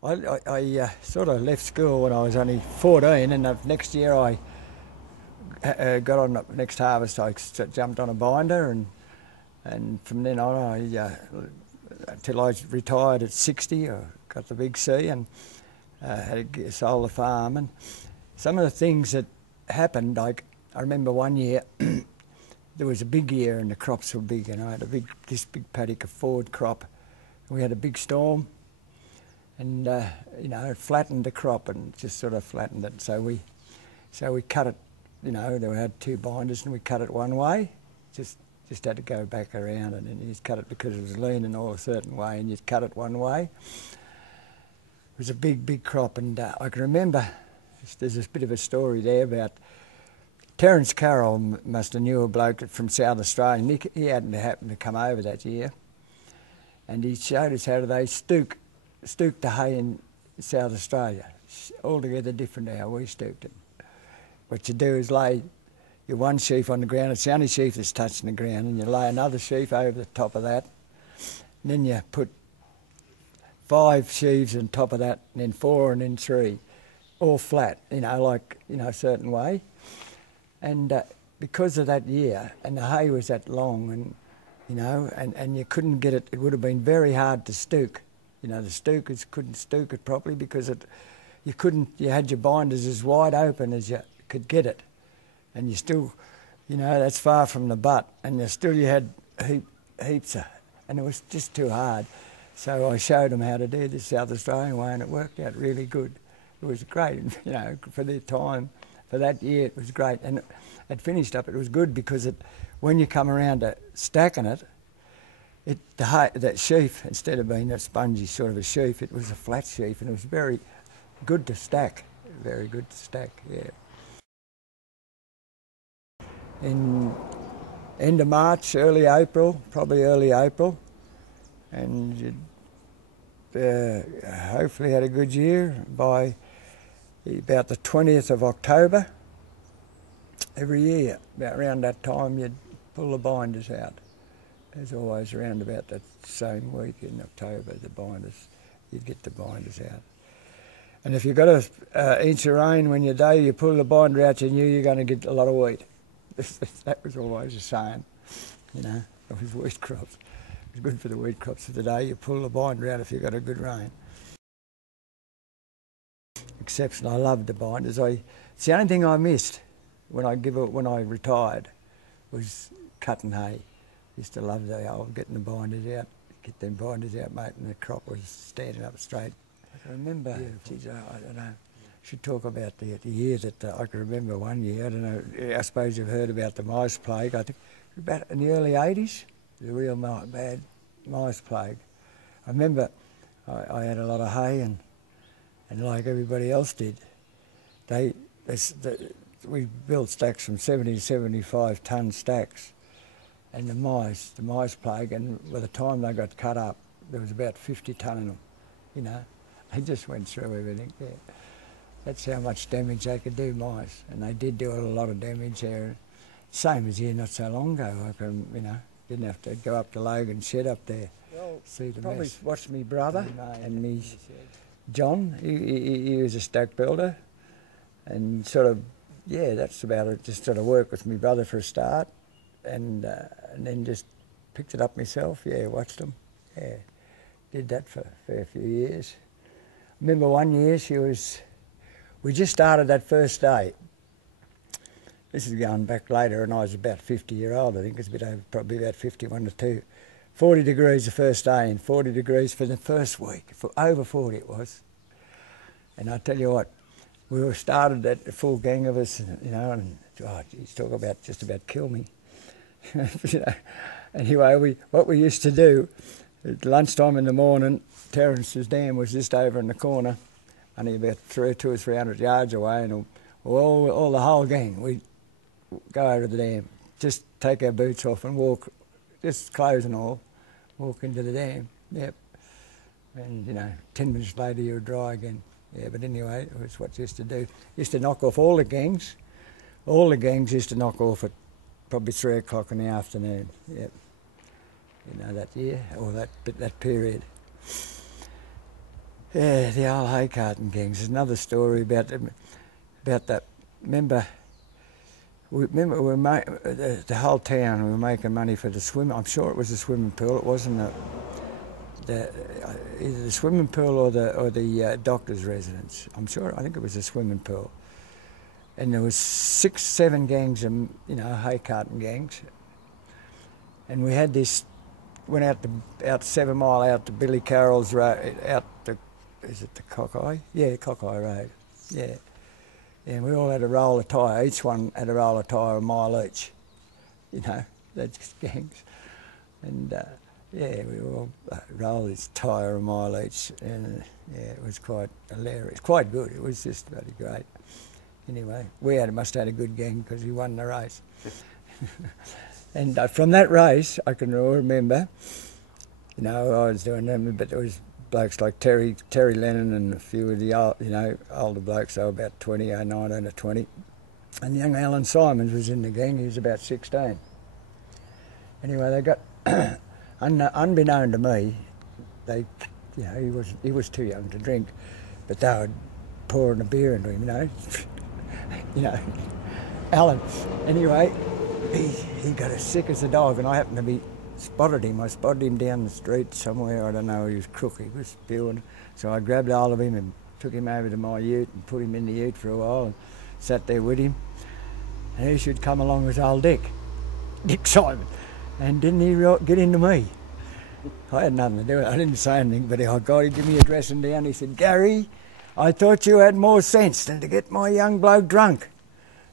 Well, I sort of left school when I was only 14, and next year I got on next harvest. I jumped on a binder, and from then on, until I retired at 60, I got the big C and sold the farm. And some of the things that happened, like I remember one year there was a big year and the crops were big, and I had this big paddock of forward crop. We had a big storm, and it flattened the crop and just sort of flattened it. So we cut it. We had two binders, and we cut it one way. Just had to go back around, and then you just cut it because it was leaning all a certain way, and you cut it one way. It was a big crop, and I can remember there's this bit of a story there about Garry Carroll must have knew a bloke from South Australia, and he hadn't happened to come over that year. And he showed us how they stook the hay in South Australia. Altogether different to how we stooked it. What you do is lay your one sheaf on the ground. It's the only sheaf that's touching the ground, and you lay another sheaf over the top of that. And then you put 5 sheaves on top of that, and then 4, and then 3, all flat. A certain way. And because of that year, and the hay was that long, and you couldn't get it. It would have been very hard to stook. The stookers couldn't stook it properly because you had your binders as wide open as you could get it. And you still, that's far from the butt. And you had heaps of, and it was just too hard. So I showed them how to do the South Australian way, and it worked out really good. It was great, for their time. For that year, it was great. And it finished up, it was good because when you come around to stacking it, that sheaf, instead of being a spongy sort of a sheaf, it was a flat sheaf, and it was very good to stack. Very good to stack, yeah. In end of March, early April, and hopefully had a good year. By about the 20th of October, every year, about around that time, you'd pull the binders out. There's always around about that same week in October, you'd get the binders out. And if you got an inch of rain when you pull the binder out, you knew you're going to get a lot of wheat. That was always the saying, it was wheat crops. It was good for the wheat crops of the day. You pull the binder out if you got a good rain. Exceptional. I loved the binders. It's the only thing I missed when I retired was cutting hay. Used to love the old getting the binders out, get them binders out, mate, and the crop was standing up straight. I can remember, I don't know, should talk about the year that I can remember one year. I don't know, I suppose you've heard about the mice plague. I think about in the early 80s, the real bad mice plague. I remember I had a lot of hay, and like everybody else did, we built stacks from 70 to 75 tonne stacks. And the mice plague, and by the time they got cut up, there was about 50 tonne of them, They just went through everything there. That's how much damage they could do, mice. And they did do a lot of damage there. Same as here not so long ago. I can, didn't have to go up to Logan's shed up there, see the Probably mess. watched me brother And me, John, he was a stack builder. And that's about it. Just sort of worked with me brother for a start. And then just picked it up myself, watched them, did that for a fair few years. Remember one year we just started that first day. This is going back later, and I was about 50-year-old, I think, it's a bit over, probably about 51 to 2. 40 degrees the first day, and 40 degrees for the first week, for over 40 it was. And I tell you what, we were started at the full gang of us, and geez, talk about just about kill me. Anyway, what we used to do at lunchtime in the morning, Terence's dam was just over in the corner, only about 200 or 300 yards away, and all the whole gang, we'd go over to the dam, just take our boots off and walk, just clothes and all, walk into the dam. Yep. And 10 minutes later you were dry again. Yeah, but anyway, it was what you used to do. Used to knock off all the gangs. All the gangs used to knock off at probably 3 o'clock in the afternoon. Yep. That year, or that period. Yeah, the old hay carting gangs. There's another story about that. Remember we were the whole town. We were making money for the swim. I'm sure it was the swimming pool. It wasn't either the swimming pool or the doctor's residence. I think it was the swimming pool. And there was 6, 7 gangs of hay carting gangs. And we had this. Went out 7 Mile out to Billy Carroll's road, is it the Cockeye? Yeah, Cockeye Road. Yeah. And we all had a roll of tyre. Each one had a roll of tyre a mile each. That's gangs. And yeah, we all rolled this tyre a mile each. And yeah, it was quite hilarious. Quite good. It was just bloody great. Anyway, must have had a good gang because we won the race. And from that race, I can remember, I was doing them, but there was blokes like Terry Lennon and a few of the older blokes. They were about 20, 19 or 20. And young Alan Simons was in the gang. He was about 16. Anyway, they got, unbeknown to me, he was too young to drink, but they were pouring a beer into him, Alan. Anyway, he got as sick as a dog, and I happened to be spotted him. I spotted him down the street somewhere. I don't know. He was crook. He was spewing. So I grabbed hold of him and took him over to my ute and put him in the ute for a while and sat there with him. And he should come along with old Dick Simon. And didn't he get into me? I had nothing to do with it. I didn't say anything, but he gave me a dressing down. He said, "Garry, I thought you had more sense than to get my young bloke drunk."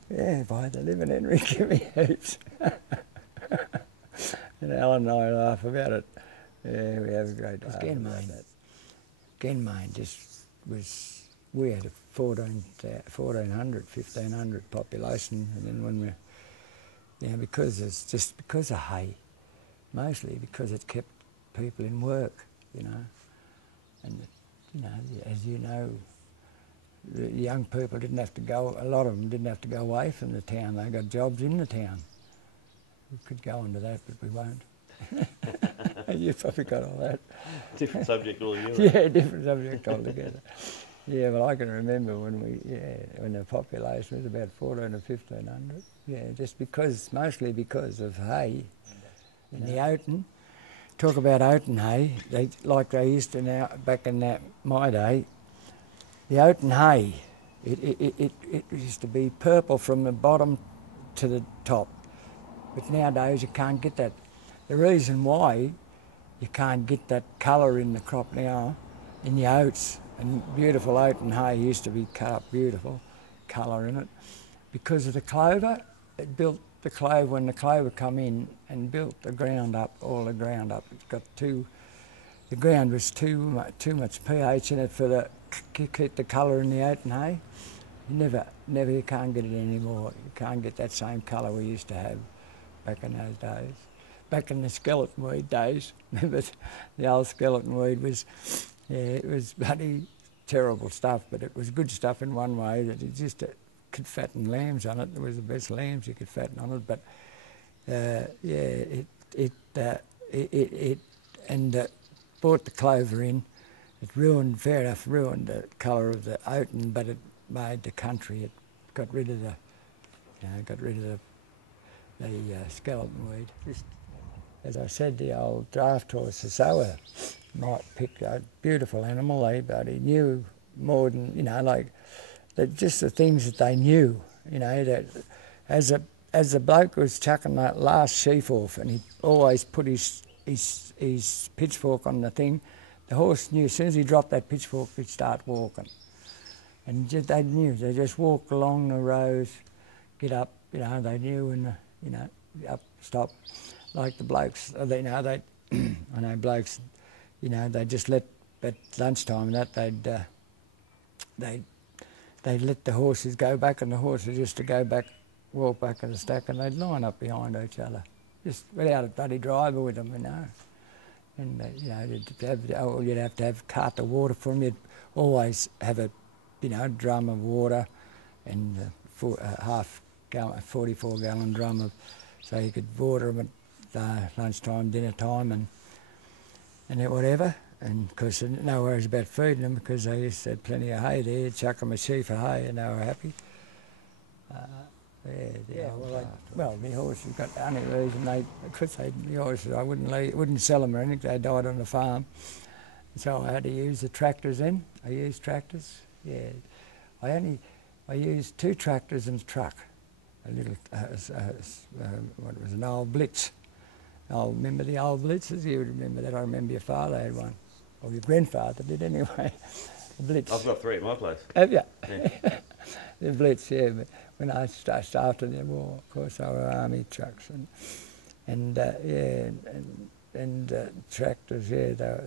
Yeah, by the living Henry, give me heaps. And Alan and I laugh about it. Yeah, we have a great laugh about that. Ganmain just was, we had a 1,400, 1,500 population, and then when because of hay, mostly because it kept people in work, and as you know, the young people didn't have to go, a lot of them didn't have to go away from the town. They got jobs in the town. We could go into that, but we won't. You probably got all that. Different subject altogether. Yeah, different subject altogether. Yeah, well, I can remember when the population was about 1,400 or 1,500. Yeah, mostly because of hay. In the oaten, talk about oaten hay, they used to now, back in my day, the oaten hay, it used to be purple from the bottom to the top. But nowadays you can't get that. The reason why you can't get that colour in the crop now, in the oats, and beautiful oaten hay used to be cut up beautiful, colour in it, because of the clover. It built the clover, when the clover come in and built the ground up, all the ground up. It got the ground was too much pH in it to keep the colour in the oaten hay. You can't get it anymore. You can't get that same colour we used to have back in those days. Back in the skeleton weed days, remember the old skeleton weed was, it was bloody terrible stuff, but it was good stuff in one way, that it just could fatten lambs on it. It was the best lambs you could fatten on it, but brought the clover in. It ruined the colour of the oaten, but it made the country. It got rid of the skeleton weed. Just, as I said, the old draft horse, the sower, might pick a beautiful animal, but he knew more than, just the things that they knew, that as the bloke was chucking that last sheaf off, and he always put his pitchfork on the thing, the horse knew as soon as he dropped that pitchfork, he'd start walking. And they knew, they just walk along the rows, get up, they knew when, up, stop. Like the blokes, I know blokes, they just let, at lunchtime and that, they'd let the horses go back, and the horses used to go back, walk back in the stack, and they'd line up behind each other, just without a bloody driver with them, And, you'd have to have cart the water for them. You'd always have a, drum of water and a half gallon, 44-gallon drum so you could water them at lunchtime, dinner time, and whatever. And of course, no worries about feeding them because they used to have plenty of hay there. Chuck them a sheaf of hay and they were happy. My horses got the only reason the horses I wouldn't sell them or anything. They died on the farm, so I had to use the tractors. Then I used tractors. Yeah, I used 2 tractors and a truck. A little what was an old Blitz. I'll remember the old Blitzes. You would remember that. I remember your father had one, or your grandfather did anyway. The Blitz. I've got 3 at my place. Have you? Yeah. The Blitz, yeah. But when I started after the war, of course, they were army trucks and tractors. Yeah,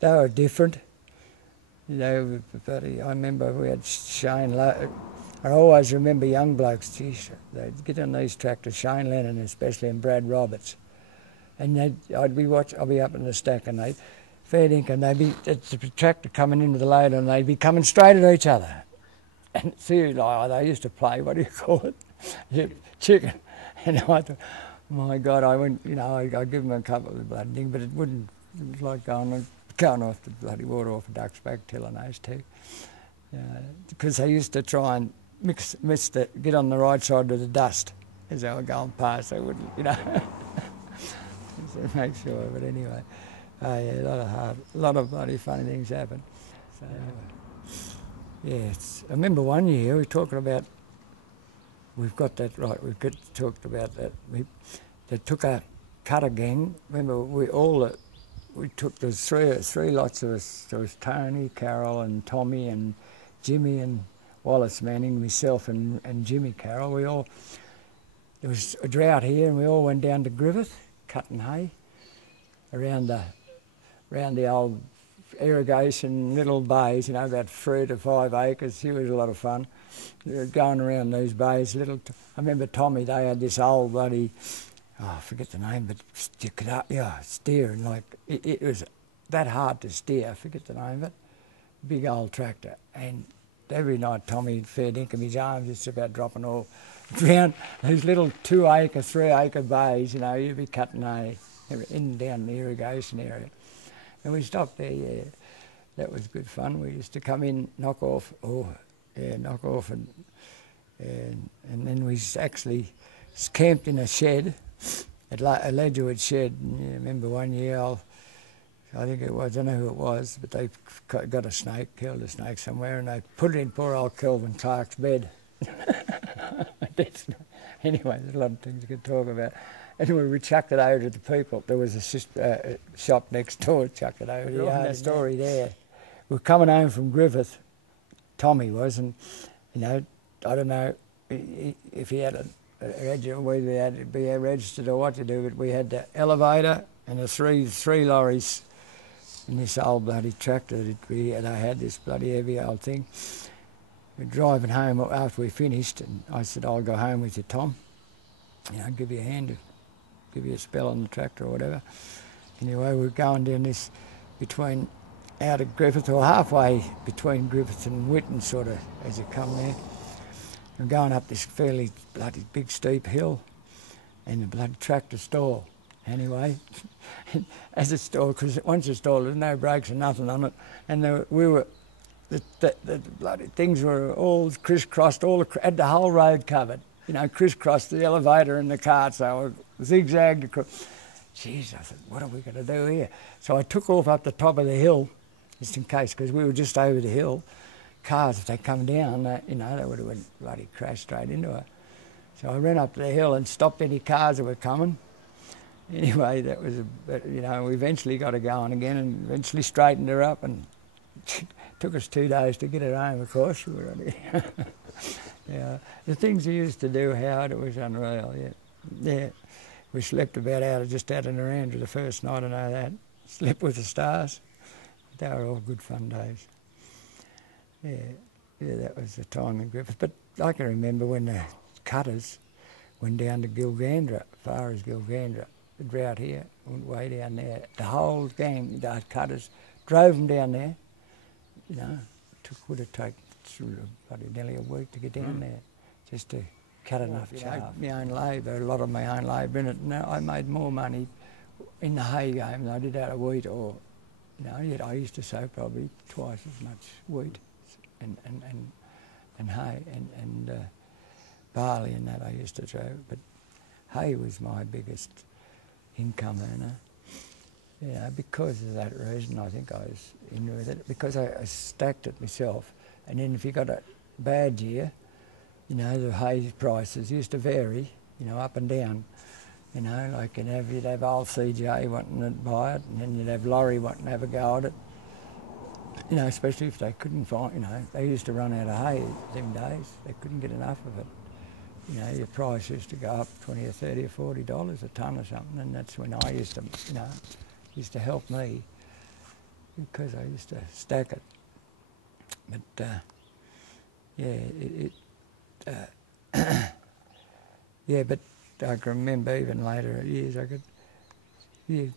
they were different. You know, but I remember we had Shane. I always remember young blokes. Geez, they'd get on these tractors, Shane Lennon especially, and Brad Roberts, and I'd be up in the stack, and they'd fair dinkum, it's the tractor coming into the load, and they'd be coming straight at each other. And seriously, they used to play, what do you call it? Chicken. And I thought, my God, I give them a couple of bloody things, but it was like going off the bloody water off a duck's back, telling those two. Because they used to try and get on the right side of the dust as they were going past. They wouldn't, so make sure. But anyway, a lot of bloody funny things happen. So, I remember one year we were talking about. We've got that right. Talked about that. They took a cutter gang. Remember, we took the three lots of us. There was Tony, Carroll, and Tommy, and Jimmy, and Wallace Manning, myself, and Jimmy Carroll. There was a drought here, and we all went down to Griffith, cutting hay around the old irrigation little bays. About 3 to 5 acres. It was a lot of fun. Going around these bays. I remember Tommy. They had this old bloody. I forget the name, but you could steer, and like it was that hard to steer. I forget the name of it. Big old tractor, and every night Tommy fair dinkum, his arms just about dropping all down these little 2 acre, 3 acre bays. You'd be cutting hay in and down the irrigation area, and we stopped there. Yeah, that was good fun. We used to come in, knock off, and then we actually camped in a shed. A Ledgerwood shed. And you remember one year, I think it was, I don't know who it was, but they got a snake, killed a snake somewhere, and they put it in poor old Kelvin Clark's bed. Anyway, there's a lot of things you could talk about. Anyway, we chucked it over to the people. There was a shop next door, chucked it over. The story there. We were coming home from Griffith, Tommy was, and, I don't know if he had whether they had to be registered or what to do, but we had the elevator and the three lorries in this old bloody tractor that they had, this bloody heavy old thing. We're driving home after we finished, and I said, I'll go home with you, Tom. Give you a hand, give you a spell on the tractor or whatever. Anyway, we're going down this out of Griffith, or halfway between Griffith and Whitton, sort of, as you come there. We're going up this fairly bloody big steep hill, and the bloody tractor stalled. Anyway, as it stalled, because once it stalled, there's no brakes and nothing on it, and the bloody things were all crisscrossed, had the whole road covered. Crisscrossed the elevator and the cart, so I zigzagged across. Jeez, I said, what are we going to do here? So I took off up the top of the hill, just in case, because we were just over the hill. Cars, if they come down, they would have bloody crashed straight into her. So I ran up the hill and stopped any cars that were coming. Anyway, that was we eventually got her going again, and eventually straightened her up, and took us 2 days to get her home, of course. Yeah, the things we used to do, Howard, it was unreal. Yeah. We slept just out in Narandra the first night, I know that. Slept with the stars. They were all good fun days. Yeah, that was the time in Griffith. But I can remember when the cutters went down to Gilgandra, as far as Gilgandra, the drought here, went way down there. The whole gang, the cutters, drove them down there. Would have taken nearly a week to get down there, just to cut enough chaff. My own labour, a lot of my own labour in it. Now I made more money in the hay game than I did out of wheat or You know, yet I used to sow probably twice as much wheat and hay and barley and that I used to sow. But hay was my biggest income earner. You know, because of that reason, I think I was in with it, because I stacked it myself. And then if you got a bad year, you know, the hay prices used to vary, you know, up and down. You know, like you'd have old CJ wanting to buy it, and then you'd have Laurie wanting to have a go at it. You know, especially if they couldn't find, you know, they used to run out of hay them days. They couldn't get enough of it. You know, your price used to go up $20 or $30 or $40 a tonne or something, and that's when I used to, you know, used to help me because I used to stack it. But yeah, yeah, but I can remember even later years I could, you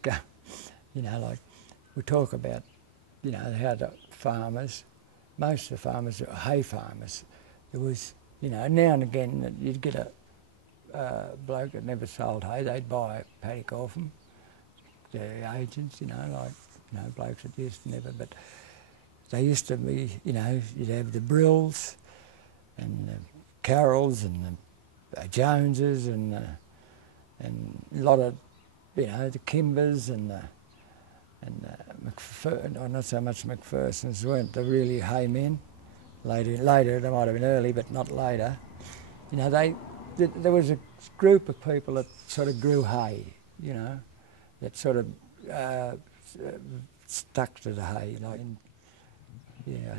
know, like we talk about, you know, how the farmers, most of the farmers are hay farmers. There was, you know, now and again that you'd get a bloke that never sold hay, they'd buy a paddock off them. The agents, you know, like, you know, blokes that used to never, but they used to be, you know, you'd have the Brills and the Carrolls and the Joneses and a lot of, you know, the Kimbers and or not so much McPherson's weren't the really hay men. Later, they might have been early, but not later. You know, there was a group of people that sort of grew hay, you know, that sort of stuck to the hay. Like, yeah,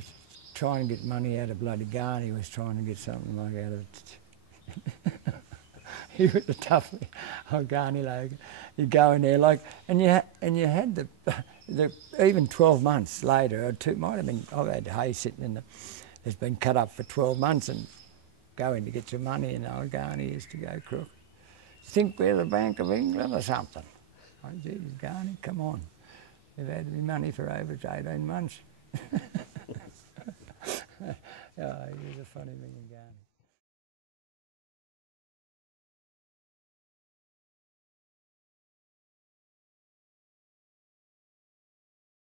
trying to get money out of bloody Garney was trying to get something like out of. He was a tough old Garney bloke. You'd go in there like, and you had the even 12 months later, or might have been. I've had hay sitting in it's been cut up for 12 months and go in to get your money, and old Garney used to go crook. Think we're the Bank of England or something? I said, Garney, come on. You've had me money for over 18 months. Oh, he was a funny man, Garney.